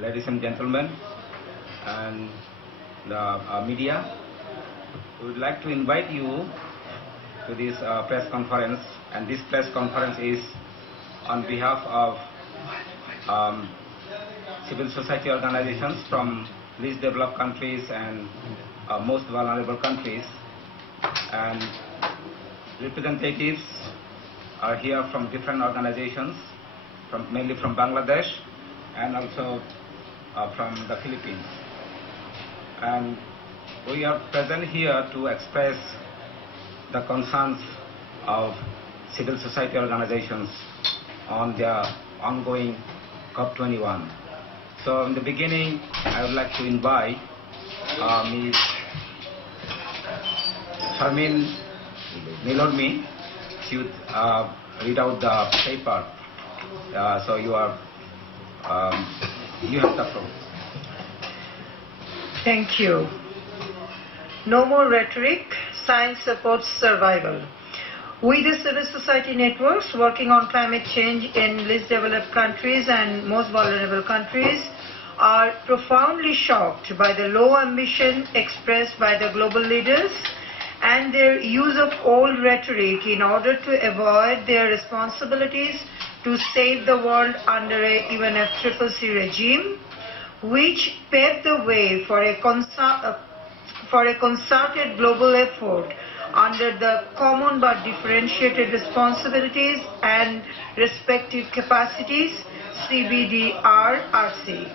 ladies and gentlemen, and the media. We would like to invite you to this press conference, and this press conference is on behalf of civil society organizations from least developed countries and most vulnerable countries, and representatives are here from different organizations, mainly from Bangladesh and also from the Philippines. And we are present here to express the concerns of civil society organizations on their ongoing COP21. So in the beginning, I would like to invite Ms. Sharmin Nilormi to read out the paper. So you have the floor. Thank you. No more rhetoric, science supports survival. We, the civil society networks working on climate change in least developed countries and most vulnerable countries, are profoundly shocked by the low ambition expressed by the global leaders and their use of old rhetoric in order to avoid their responsibilities to save the world under a UNFCCC regime, which paved the way for a concerted global effort under the common but differentiated responsibilities and respective capacities, CBDRRC.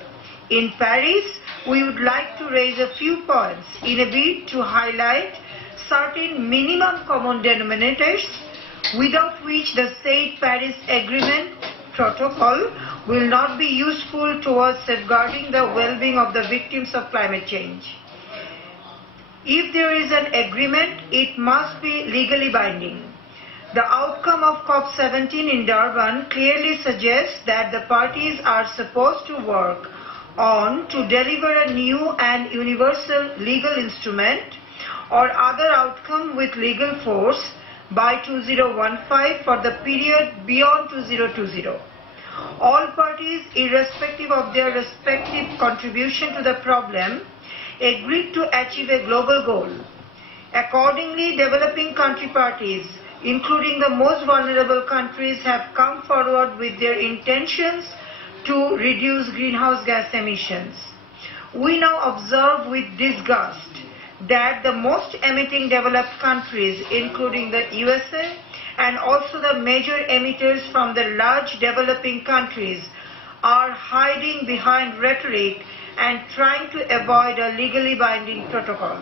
In Paris, we would like to raise a few points in a bid to highlight certain minimum common denominators without which the said Paris Agreement protocol will not be useful towards safeguarding the well-being of the victims of climate change. If there is an agreement, it must be legally binding. The outcome of COP17 in Durban clearly suggests that the parties are supposed to work on to deliver a new and universal legal instrument or other outcome with legal force by 2015 for the period beyond 2020. All parties, irrespective of their respective contribution to the problem, agreed to achieve a global goal. Accordingly, developing country parties, including the most vulnerable countries, have come forward with their intentions to reduce greenhouse gas emissions. We now observe with disgust that the most emitting developed countries, including the USA, and also the major emitters from the large developing countries, are hiding behind rhetoric and trying to avoid a legally binding protocol.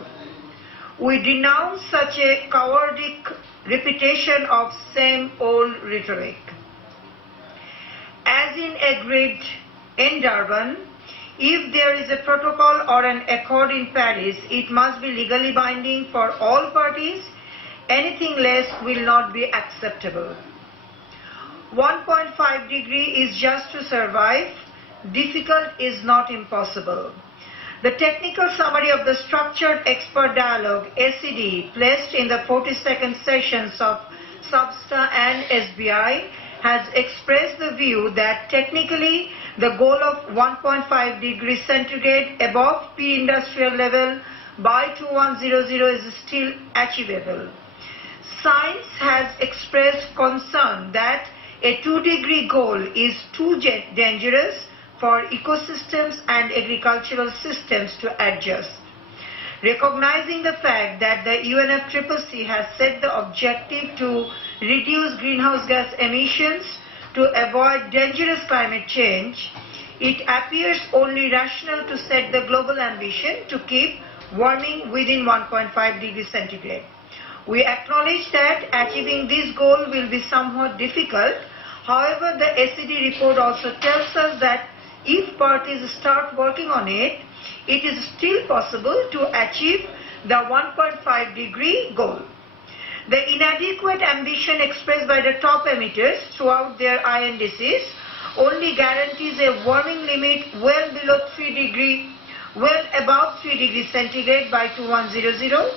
We denounce such a cowardly repetition of same old rhetoric. As in agreed in Durban, if there is a protocol or an accord in Paris, it must be legally binding for all parties. Anything less will not be acceptable. 1.5 degree is just to survive. Difficult is not impossible. The technical summary of the Structured Expert Dialogue, SED, placed in the 42nd sessions of SABSTA and SBI, has expressed the view that technically the goal of 1.5 degrees centigrade above pre-industrial level by 2100 is still achievable. Science has expressed concern that a 2-degree goal is too dangerous for ecosystems and agricultural systems to adjust. Recognizing the fact that the UNFCCC has set the objective to reduce greenhouse gas emissions to avoid dangerous climate change, it appears only rational to set the global ambition to keep warming within 1.5 degrees centigrade. We acknowledge that achieving this goal will be somewhat difficult. However, the SED report also tells us that if parties start working on it, it is still possible to achieve the 1.5 degree goal. The inadequate ambition expressed by the top emitters throughout their INDCs only guarantees a warming limit well above 3 degrees centigrade by 2100,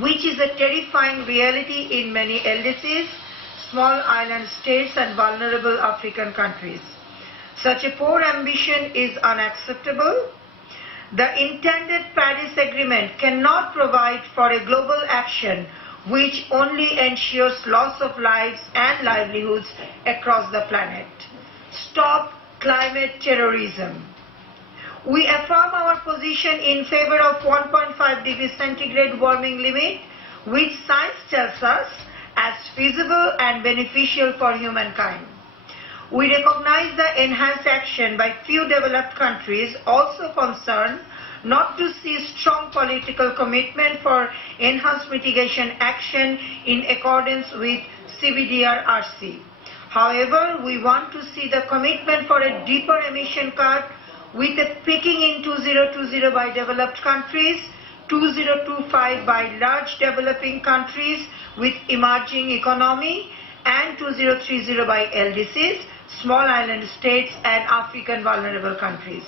which is a terrifying reality in many LDCs, small island states and vulnerable African countries. Such a poor ambition is unacceptable. The intended Paris Agreement cannot provide for a global action which only ensures loss of lives and livelihoods across the planet. Stop climate terrorism. We affirm our position in favor of 1.5 degrees centigrade warming limit, which science tells us as feasible and beneficial for humankind. We recognize the enhanced action by few developed countries, also concerned not to see strong political commitment for enhanced mitigation action in accordance with CBDRRC. However, we want to see the commitment for a deeper emission cut with a peaking in 2020 by developed countries, 2025 by large developing countries with emerging economy, and 2030 by LDCs, small island states and African vulnerable countries.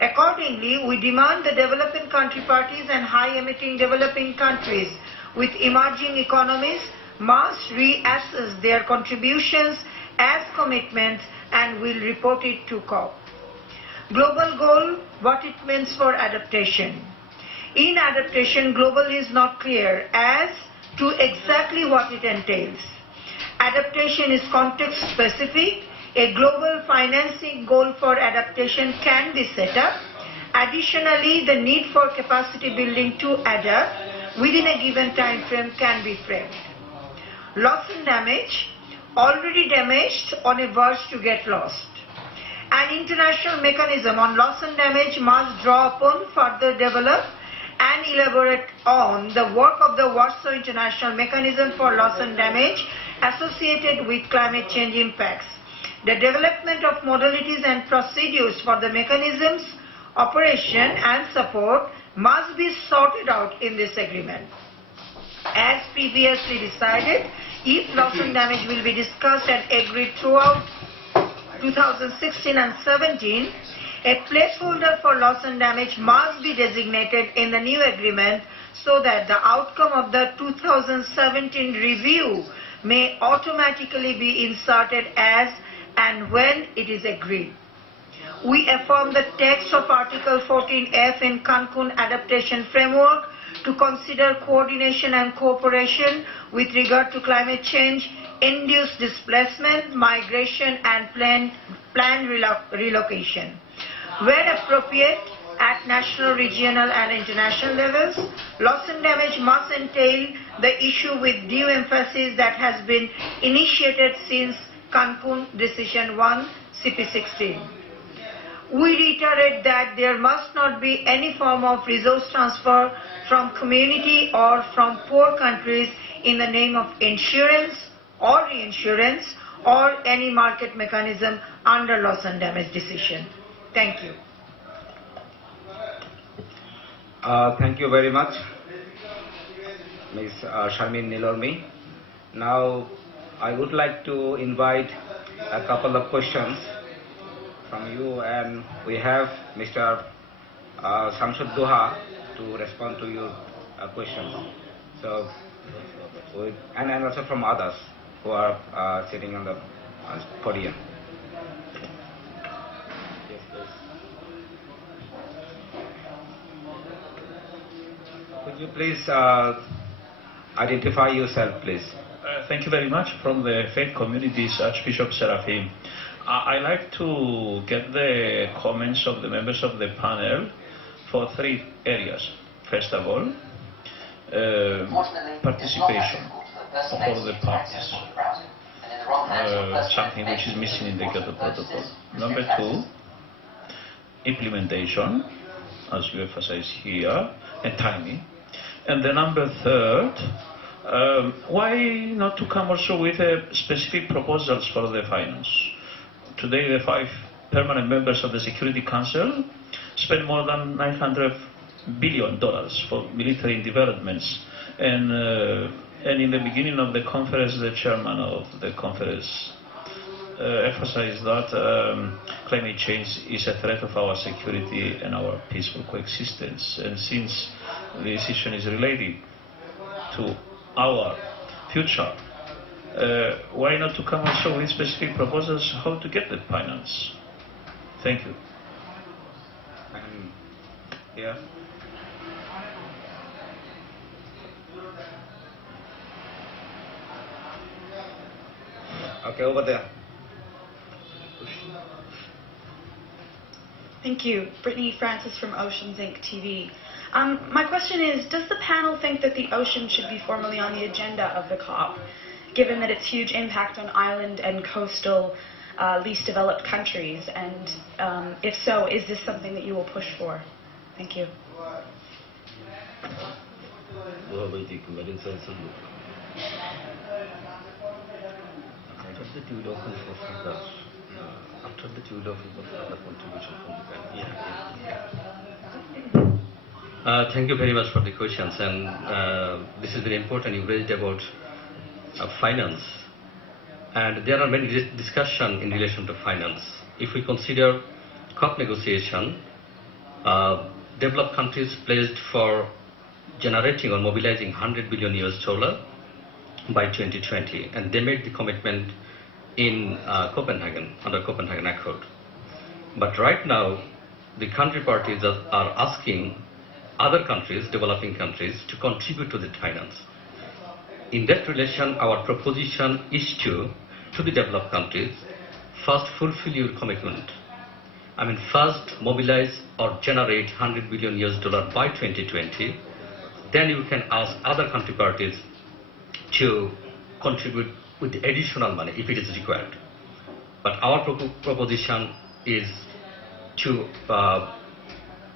Accordingly, we demand the developing country parties and high-emitting developing countries with emerging economies must reassess their contributions as commitments and will report it to COP. Global goal, what it means for adaptation. In adaptation, global is not clear as to exactly what it entails. Adaptation is context specific. A global financing goal for adaptation can be set up. Additionally, the need for capacity building to adapt within a given time frame can be framed. Loss and damage, already damaged on a verge to get lost. An international mechanism on loss and damage must draw upon, further develop and elaborate on the work of the Warsaw International Mechanism for Loss and Damage associated with climate change impacts. The development of modalities and procedures for the mechanism's operation and support must be sorted out in this agreement. As previously decided, if loss and damage will be discussed and agreed throughout 2016 and 17, a placeholder for loss and damage must be designated in the new agreement so that the outcome of the 2017 review may automatically be inserted as and when it is agreed. We affirm the text of Article 14F in Cancun Adaptation Framework to consider coordination and cooperation with regard to climate change, induced displacement, migration and planned relocation. Where appropriate, at national, regional and international levels, loss and damage must entail the issue with due emphasis that has been initiated since Cancun Decision 1 CP16. We reiterate that there must not be any form of resource transfer from community or from poor countries in the name of insurance or reinsurance or any market mechanism under loss and damage decision. Thank you. Thank you very much, Ms. Sharmin Nilormi. Now, I would like to invite a couple of questions from you, and we have Mr. Shamsud Duha to respond to your questions. So, and also from others who are sitting on the podium. Yes, please. Could you please identify yourself, please? Thank you very much. From the faith communities, Archbishop Seraphim. I like to get the comments of the members of the panel for three areas. First of all, participation of all the parties, something which is missing in the Kyoto Protocol. Number two, implementation, as you emphasize here, and timing. And the number third, why not to come also with specific proposals for the finance? Today, the 5 permanent members of the Security Council spend more than $900 billion for military developments. And in the beginning of the conference, the chairman of the conference emphasized that climate change is a threat of our security and our peaceful coexistence. And since the decision is related to our future, why not to come also with specific proposals how to get the finance? Thank you. And here. Okay, over there. Thank you. Brittany Francis from Oceans Inc. TV. My question is, does the panel think that the ocean should be formally on the agenda of the COP, given that its huge impact on island and coastal least developed countries? And if so, is this something that you will push for? Thank you. After the two of further contribution from the panel. Thank you very much for the questions, and this is very important. You raised about finance, and there are many discussions in relation to finance. If we consider COP negotiation, developed countries pledged for generating or mobilizing $100 billion by 2020, and they made the commitment in Copenhagen, under Copenhagen Accord. But right now, the country parties are asking other countries, developing countries, to contribute to the finance. In that relation, our proposition is to the developed countries, first fulfill your commitment. I mean, first mobilize or generate $100 billion by 2020, then you can ask other country parties to contribute with the additional money if it is required. But our proposition is to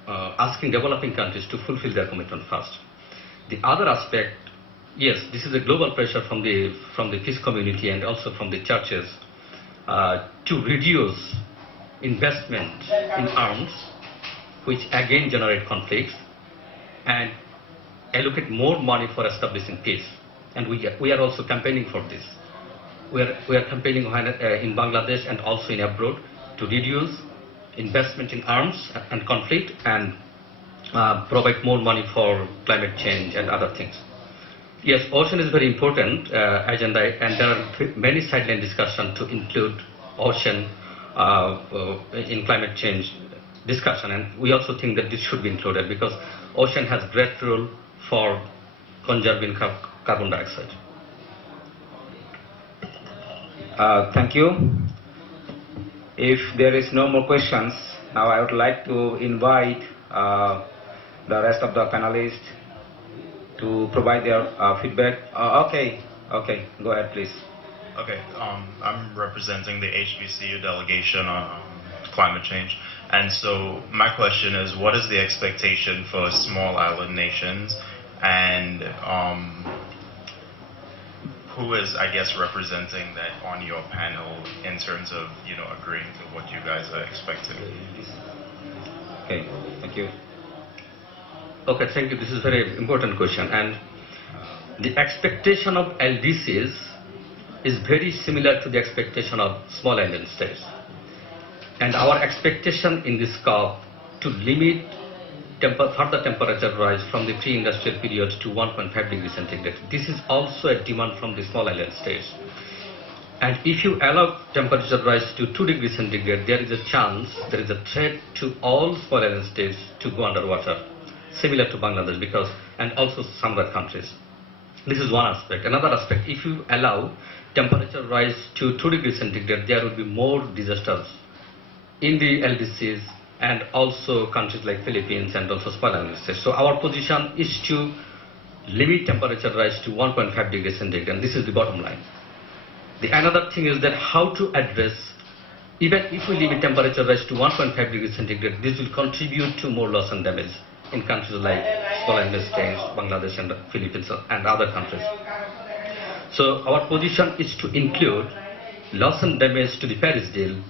asking developing countries to fulfill their commitment first. The other aspect, yes, this is a global pressure from the peace community and also from the churches to reduce investment in arms, which again generate conflicts, and allocate more money for establishing peace. And we are also campaigning for this. We are campaigning in Bangladesh and also in abroad to reduce investment in arms and conflict and provide more money for climate change and other things. Yes, ocean is very important agenda, and there are many sideline discussions to include ocean in climate change discussion, and we also think that this should be included because ocean has great role for conserving carbon dioxide. Thank you. If there is no more questions, now I would like to invite the rest of the panelists to provide their feedback. Okay, go ahead, please. Okay, I'm representing the HBCU delegation on climate change. And so my question is, what is the expectation for small island nations, and who is, I guess, representing that on your panel in terms of, agreeing to what you guys are expecting? Okay, thank you. Okay, thank you. This is a very important question. And the expectation of LDCs is very similar to the expectation of small island states. And our expectation in this COP to limit further temperature rise from the pre-industrial period to 1.5 degrees centigrade. This is also a demand from the small island states. And if you allow temperature rise to 2 degrees centigrade, there is a chance, there is a threat to all small island states to go underwater, similar to Bangladesh, and also some other countries. This is one aspect. Another aspect, if you allow temperature rise to 2 degrees centigrade, there will be more disasters in the LDCs and also countries like Philippines and also small island states. So our position is to limit temperature rise to 1.5 degrees centigrade, and this is the bottom line. The another thing is that how to address, even if we limit temperature rise to 1.5 degrees centigrade, this will contribute to more loss and damage in countries like small island states, Bangladesh and the Philippines and other countries. So our position is to include loss and damage to the Paris deal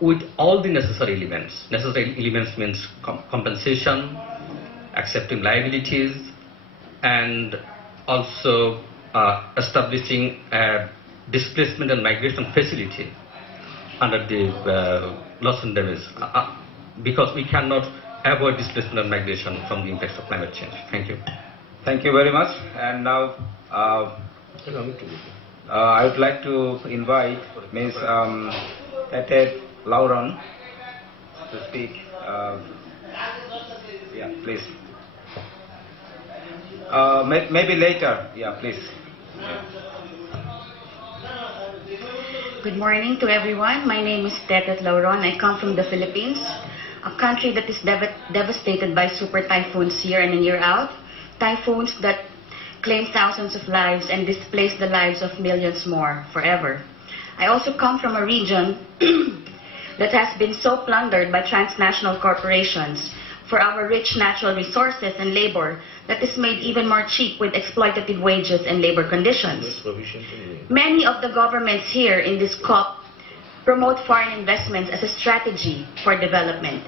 with all the necessary elements. Necessary elements means compensation, accepting liabilities, and also establishing a displacement and migration facility under the loss and damage, because we cannot avoid displacement and migration from the impacts of climate change. Thank you. Thank you very much. And now I would like to invite Ms. Tete Lauren to speak. Yeah, please. Maybe later. Yeah, please. Good morning to everyone. My name is Tetet Lauron. I come from the Philippines, a country that is devastated by super typhoons year in and year out. Typhoons that claim thousands of lives and displace the lives of millions more forever. I also come from a region that has been so plundered by transnational corporations for our rich natural resources and labor that is made even more cheap with exploitative wages and labor conditions. Many of the governments here in this COP promote foreign investments as a strategy for development.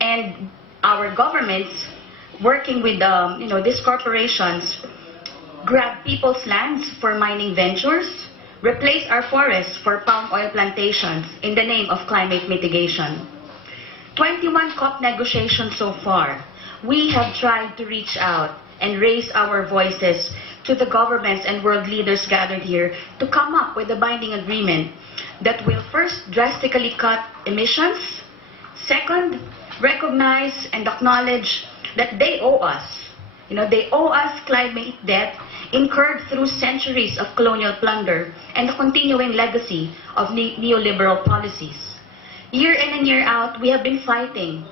And our governments, working with these corporations, grab people's lands for mining ventures, replace our forests for palm oil plantations in the name of climate mitigation. 21 COP negotiations so far. We have tried to reach out and raise our voices to the governments and world leaders gathered here to come up with a binding agreement that will first drastically cut emissions, second, recognize and acknowledge that they owe us. They owe us climate debt incurred through centuries of colonial plunder and the continuing legacy of neoliberal policies. Year in and year out, we have been fighting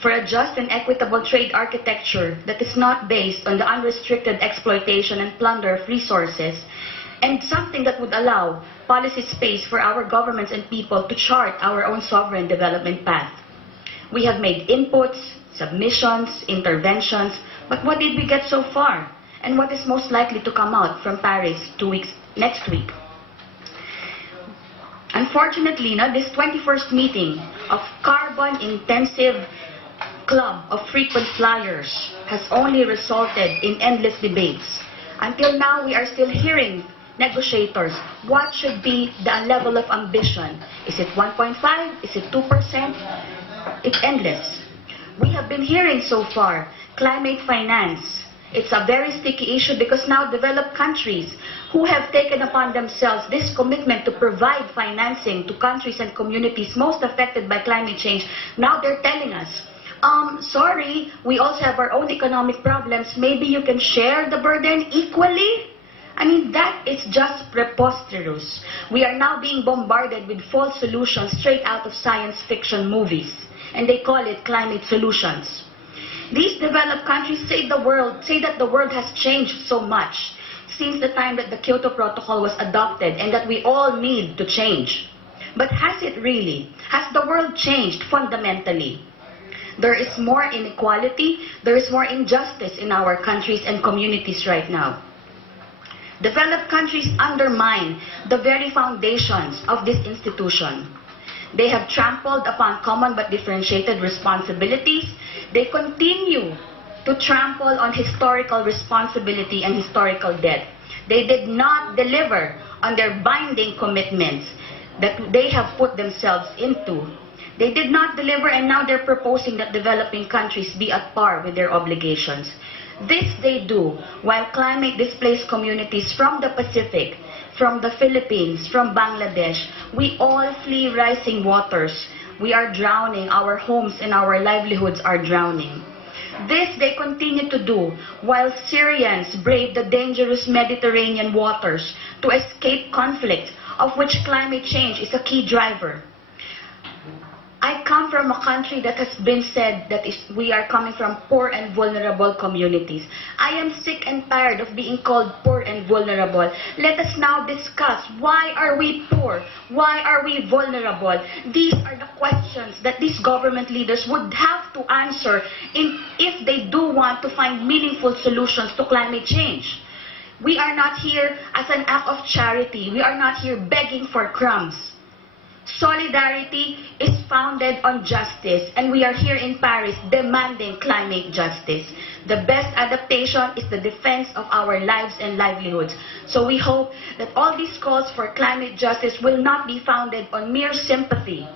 for a just and equitable trade architecture that is not based on the unrestricted exploitation and plunder of resources, and something that would allow policy space for our governments and people to chart our own sovereign development path. We have made inputs, submissions, interventions, but what did we get so far? And what is most likely to come out from Paris next week? Unfortunately, this 21st meeting of carbon-intensive club of frequent flyers has only resulted in endless debates. Until now, we are still hearing negotiators. What should be the level of ambition? Is it 1.5? Is it 2%? It's endless. We have been hearing so far climate finance. It's a very sticky issue because now developed countries who have taken upon themselves this commitment to provide financing to countries and communities most affected by climate change, now they're telling us, sorry, we also have our own economic problems. Maybe you can share the burden equally? I mean, that is just preposterous. We are now being bombarded with false solutions straight out of science fiction movies, and they call it climate solutions. These developed countries say that the world has changed so much since the time that the Kyoto Protocol was adopted and that we all need to change. But has it really? Has the world changed fundamentally? There is more inequality, there is more injustice in our countries and communities right now. Developed countries undermine the very foundations of this institution. They have trampled upon common but differentiated responsibilities. They continue to trample on historical responsibility and historical debt. They did not deliver on their binding commitments that they have put themselves into. They did not deliver, and now they're proposing that developing countries be at par with their obligations. This they do while climate-displaced communities from the Pacific, from the Philippines, from Bangladesh, we all flee rising waters. We are drowning. Our homes and our livelihoods are drowning. This they continue to do while Syrians brave the dangerous Mediterranean waters to escape conflict, of which climate change is a key driver. I come from a country that has been said that we are coming from poor and vulnerable communities. I am sick and tired of being called poor and vulnerable. Let us now discuss, why are we poor? Why are we vulnerable? These are the questions that these government leaders would have to answer if they do want to find meaningful solutions to climate change. We are not here as an act of charity. We are not here begging for crumbs. Solidarity is founded on justice, and we are here in Paris demanding climate justice. The best adaptation is the defense of our lives and livelihoods. So we hope that all these calls for climate justice will not be founded on mere sympathy.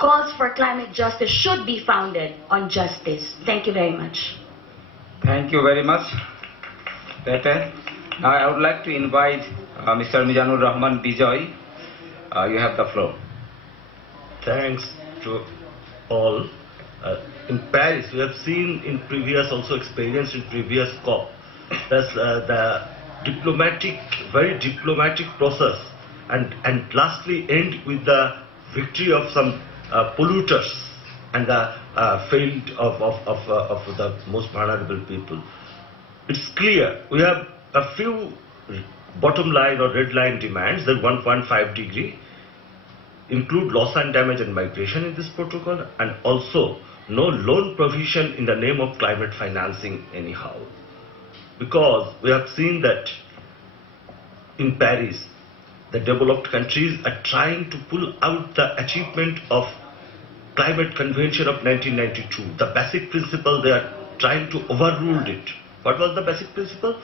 Calls for climate justice should be founded on justice. Thank you very much. Thank you very much, Tete. Now I would like to invite Mr. Mizanur Rahman Bijoy. You have the floor. Thanks to all, in Paris, we have seen in previous, also experienced in previous COP, that's the diplomatic, very diplomatic process, and lastly end with the victory of some polluters and the failed of the most vulnerable people. It's clear we have a few bottom line or red line demands, that 1.5 degree, include loss and damage and migration in this protocol, and also no loan provision in the name of climate financing anyhow. Because we have seen that in Paris, the developed countries are trying to pull out the achievement of Climate Convention of 1992. The basic principle, they are trying to overrule it. What was the basic principle?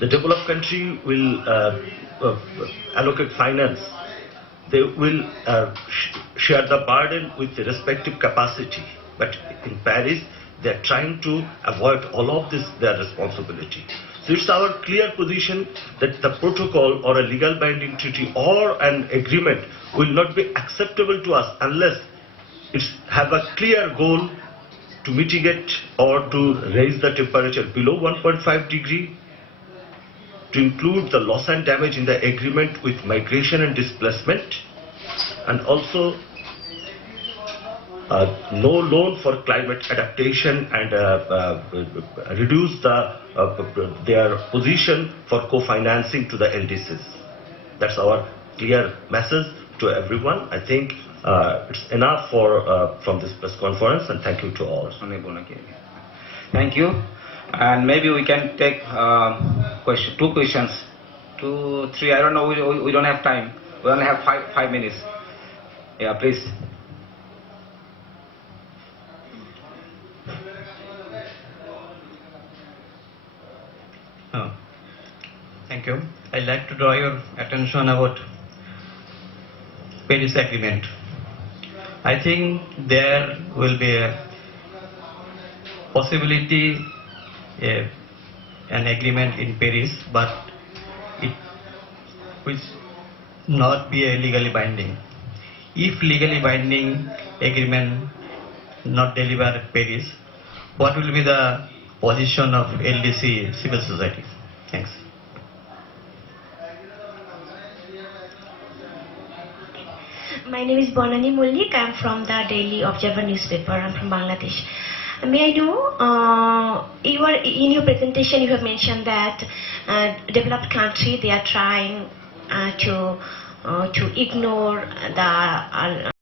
The developed country will allocate finance. They will share the burden with the respective capacity. But in Paris, they are trying to avoid all of this, their responsibility. So it's our clear position that the protocol or a legal binding treaty or an agreement will not be acceptable to us unless it have a clear goal to mitigate or to raise the temperature below 1.5 degree, to include the loss and damage in the agreement with migration and displacement, and also no loan for climate adaptation, and reduce their position for co-financing to the LDCs. That's our clear message to everyone. I think it's enough from this press conference, and thank you to all. Thank you. And maybe we can take two questions, 2, 3. I don't know. We don't have time. We only have 5 minutes. Yeah, please. Thank you. I'd like to draw your attention about Paris Agreement. I think there will be a possibility, an agreement in Paris, but it will not be a legally binding. If legally binding agreement not delivered at Paris, what will be the position of LDC civil society? Thanks. My name is Bonani Mullik. I am from the Daily Observer newspaper. I am from Bangladesh. May I know, in your presentation you have mentioned that developed country, they are trying to ignore the